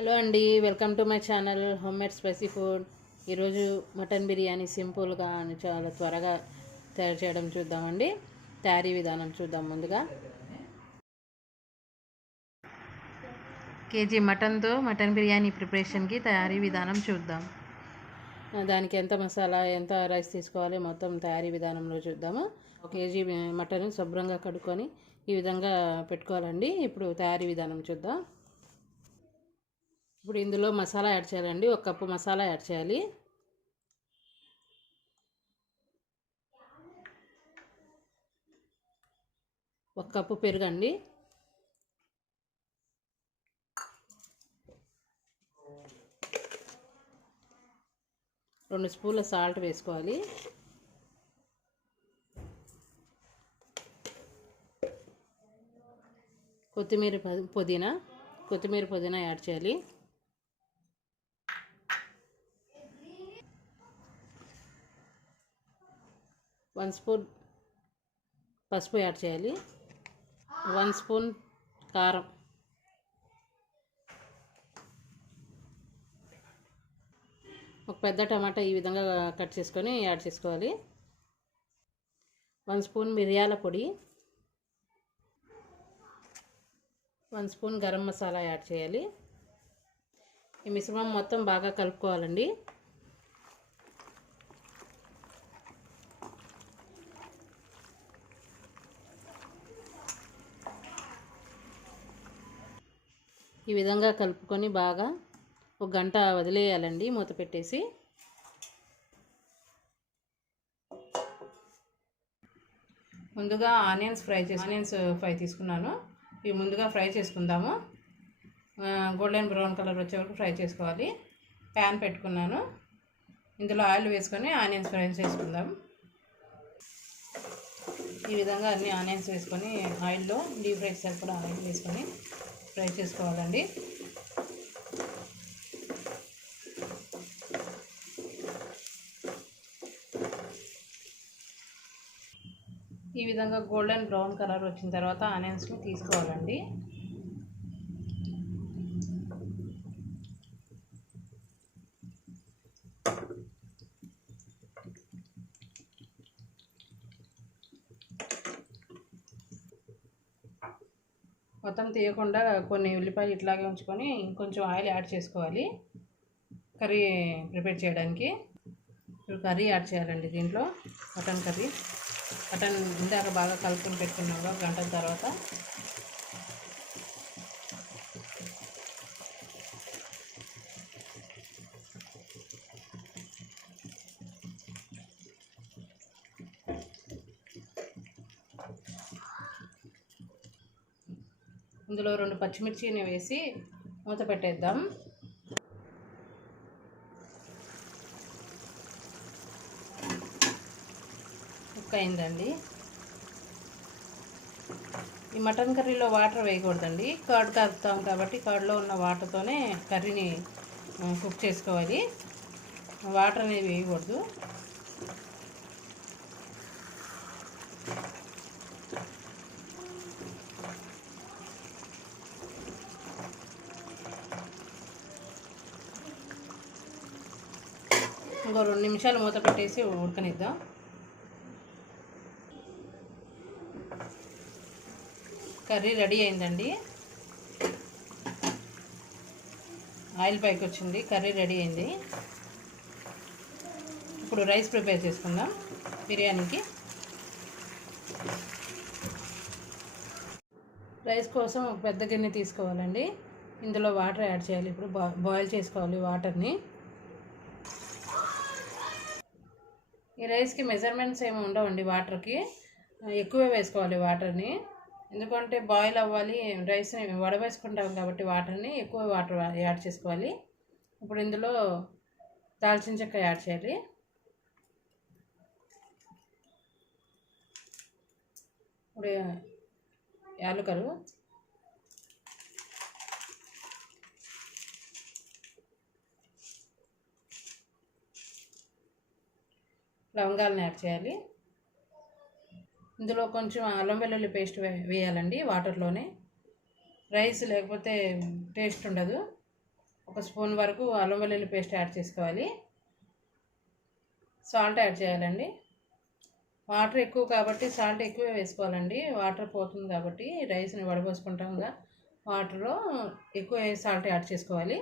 Hello అండి, welcome to my channel home made spicy food. ఈరోజు mutton biryani సింపుల్గా చాలా త్వరగా తయారు చేయడం చూద్దామండి. తయారీ విధానం చూద్దాం. ముందుగా కేజీ మటన్తో మటన్ బిర్యానీ ప్రిపరేషన్కి తయారీ విధానం చూద్దాం. దానికి ఎంత మసాలా, ఎంత రైస్ తీసుకోవాలి, మొత్తం తయారీ విధానంలో చూద్దాము. ఒక కేజీ మటన్ శుభ్రంగా కడుక్కొని ఈ విధంగా పెట్టుకోవాలండి. ఇప్పుడు తయారీ విధానం చూద్దాం. ఇప్పుడు ఇందులో మసాలా యాడ్ చేయాలండి. 1 కప్పు మసాలా యాడ్ చేయాలి. ఒక కప్పు పెరుగండి. రెండు స్పూన్ల సాల్ట్ వేసుకోవాలి. కొత్తిమీర పుదీనా యాడ్ చేయాలి. వన్ స్పూన్ పసుపు యాడ్ చేయాలి. 1 స్పూన్ కారం, ఒక పెద్ద టమాటా ఈ విధంగా కట్ చేసుకొని యాడ్ చేసుకోవాలి. 1 స్పూన్ మిరియాల పొడి, 1 స్పూన్ గరం మసాలా యాడ్ చేయాలి. ఈ మిశ్రమం మొత్తం బాగా కలుపుకోవాలండి. ఈ విధంగా కలుపుకొని బాగా 1 గంట వదిలేయాలండి మూత పెట్టేసి. ముందుగా ఆనియన్స్ ఫ్రై తీసుకున్నాను. ఇవి ముందుగా ఫ్రై చేసుకుందాము. గోల్డెన్ బ్రౌన్ కలర్ వచ్చే వరకు ఫ్రై చేసుకోవాలి. ప్యాన్ పెట్టుకున్నాను. ఇందులో ఆయిల్ వేసుకొని ఆనియన్స్ ఫ్రై చేసుకుందాం. ఈ విధంగా అన్ని ఆనియన్స్ వేసుకొని ఆయిల్లో డీప్ ఫ్రై సరిపడా ఆయిల్ వేసుకొని ఫ్రై చేసుకోవాలండి. ఈ విధంగా గోల్డెన్ బ్రౌన్ కలర్ వచ్చిన తర్వాత ఆనియన్స్ని తీసుకోవాలండి. మొత్తం తీయకుండా కొన్ని ఉల్లిపాయలు ఇట్లాగే ఉంచుకొని ఇంకొంచెం ఆయిల్ యాడ్ చేసుకోవాలి కర్రీ ప్రిపేర్ చేయడానికి. ఇప్పుడు కర్రీ యాడ్ చేయాలండి. దీంట్లో మటన్ ఇందాక బాగా కలుపుకొని పెట్టుకున్నాము 1 గంటల తర్వాత. ఇందులో 2 పచ్చిమిర్చిని వేసి మూత పెట్టేద్దాం. కుక్ అయిందండి. ఈ మటన్ కర్రీలో వాటర్ వేయకూడదండి. కర్డ్ కలుపుతాం కాబట్టి కర్డ్లో ఉన్న వాటర్తోనే కర్రీని కుక్ చేసుకోవాలి. వాటర్ అనేది వేయకూడదు. ఇంకో 2 నిమిషాలు మూత పెట్టేసి ఉడకనిద్దాం. కర్రీ రెడీ అయిందండి. ఆయిల్ పైకి వచ్చింది. కర్రీ రెడీ అయింది. ఇప్పుడు రైస్ ప్రిపేర్ చేసుకుందాం బిర్యానీకి. రైస్ కోసం ఒక పెద్ద గిన్నె తీసుకోవాలండి. ఇందులో వాటర్ యాడ్ చేయాలి. ఇప్పుడు బాయిల్ చేసుకోవాలి వాటర్ని. ఈ రైస్కి మెజర్మెంట్స్ ఏమి ఉండవండి. వాటర్కి ఎక్కువే వేసుకోవాలి వాటర్ని. ఎందుకంటే బాయిల్ అవ్వాలి, రైస్ని వడవేసుకుంటాం కాబట్టి వాటర్ని ఎక్కువ వాటర్ యాడ్ చేసుకోవాలి. ఇప్పుడు ఇందులో దాల్చిన చెక్క యాడ్ చేయాలి. ఇప్పుడు యాలకులు, లవంగాలను యాడ్ చేయాలి. ఇందులో కొంచెం అల్లం వెల్లుల్లి పేస్ట్ వేయాలండి వాటర్లోనే. రైస్ లేకపోతే టేస్ట్ ఉండదు. 1 స్పూన్ వరకు అల్లం వెల్లుల్లి పేస్ట్ యాడ్ చేసుకోవాలి. సాల్ట్ యాడ్ చేయాలండి. వాటర్ ఎక్కువ కాబట్టి సాల్ట్ ఎక్కువే వేసుకోవాలండి. వాటర్ పోతుంది కాబట్టి రైస్ని వడబోసుకుంటాంగా వాటర్లో ఎక్కువ సాల్ట్ యాడ్ చేసుకోవాలి.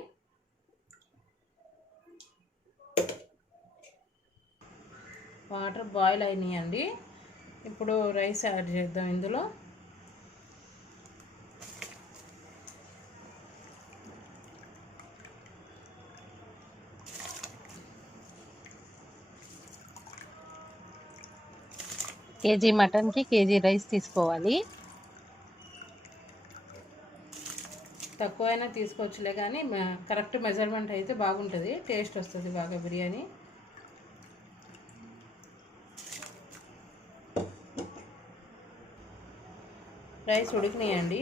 వాటర్ బాయిల్ అయినాయండి. ఇప్పుడు రైస్ యాడ్ చేద్దాం. ఇందులో కేజీ మటన్కి కేజీ రైస్ తీసుకోవాలి. తక్కువైనా తీసుకోవచ్చులే, కానీ కరెక్ట్ మెజర్మెంట్ అయితే బాగుంటుంది, టేస్ట్ వస్తుంది బాగా బిర్యానీ. రైస్ ఉడికినాయండి,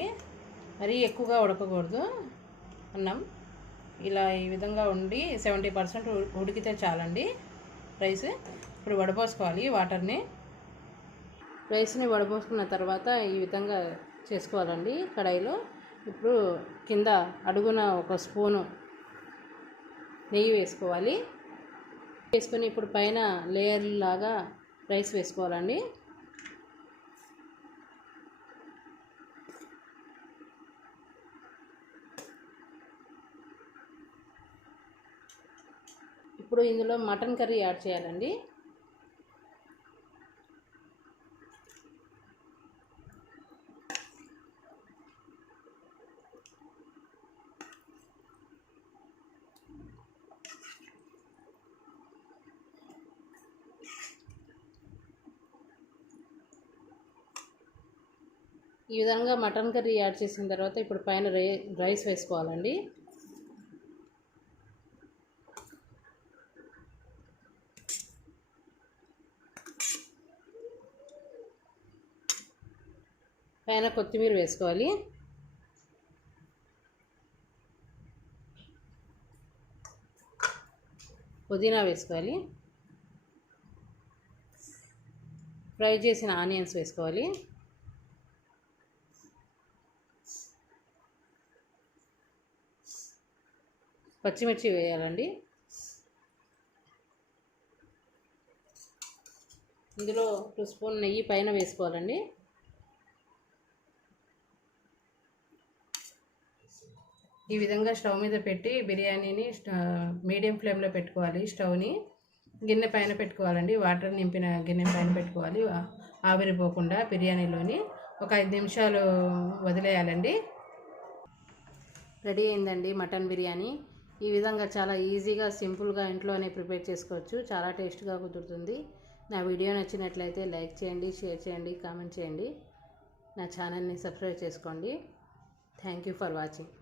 మరీ ఎక్కువగా ఉడకకూడదు. అన్నం ఇలా ఈ విధంగా ఉండి 70% ఉడికితే చాలండి రైస్. ఇప్పుడు వడపోసుకోవాలి వాటర్ని. రైస్ని వడపోసుకున్న తర్వాత ఈ విధంగా చేసుకోవాలండి కడాయిలో. ఇప్పుడు కింద అడుగున 1 స్పూను నెయ్యి వేసుకోవాలి. వేసుకొని ఇప్పుడు పైన లేయర్ లాగా రైస్ వేసుకోవాలండి. ఇప్పుడు ఇందులో మటన్ కర్రీ యాడ్ చేయాలండి. ఈ విధంగా మటన్ కర్రీ యాడ్ చేసిన తర్వాత ఇప్పుడు పైన రైస్ వేసుకోవాలండి. పైన కొత్తిమీర వేసుకోవాలి. పుదీనా వేసుకోవాలి. ఫ్రై చేసిన ఆనియన్స్ వేసుకోవాలి. పచ్చిమిర్చి వేయాలండి. ఇందులో 2 స్పూన్ నెయ్యి పైన వేసుకోవాలండి. ఈ విధంగా స్టవ్ మీద పెట్టి బిర్యానీని మీడియం ఫ్లేమ్లో పెట్టుకోవాలి. స్టవ్ని గిన్నె పైన పెట్టుకోవాలండి. వాటర్ నింపిన గిన్నె పైన పెట్టుకోవాలి, ఆవిరిపోకుండా. బిర్యానీలోని ఒక 5 నిమిషాలు వదిలేయాలండి. రెడీ అయిందండి మటన్ బిర్యానీ. ఈ విధంగా చాలా ఈజీగా సింపుల్గా ఇంట్లోనే ప్రిపేర్ చేసుకోవచ్చు. చాలా టేస్ట్గా కుదురుతుంది. నా వీడియో నచ్చినట్లయితే లైక్ చేయండి, షేర్ చేయండి, కామెంట్ చేయండి. నా ఛానల్ని సబ్స్క్రైబ్ చేసుకోండి. Thank you for watching.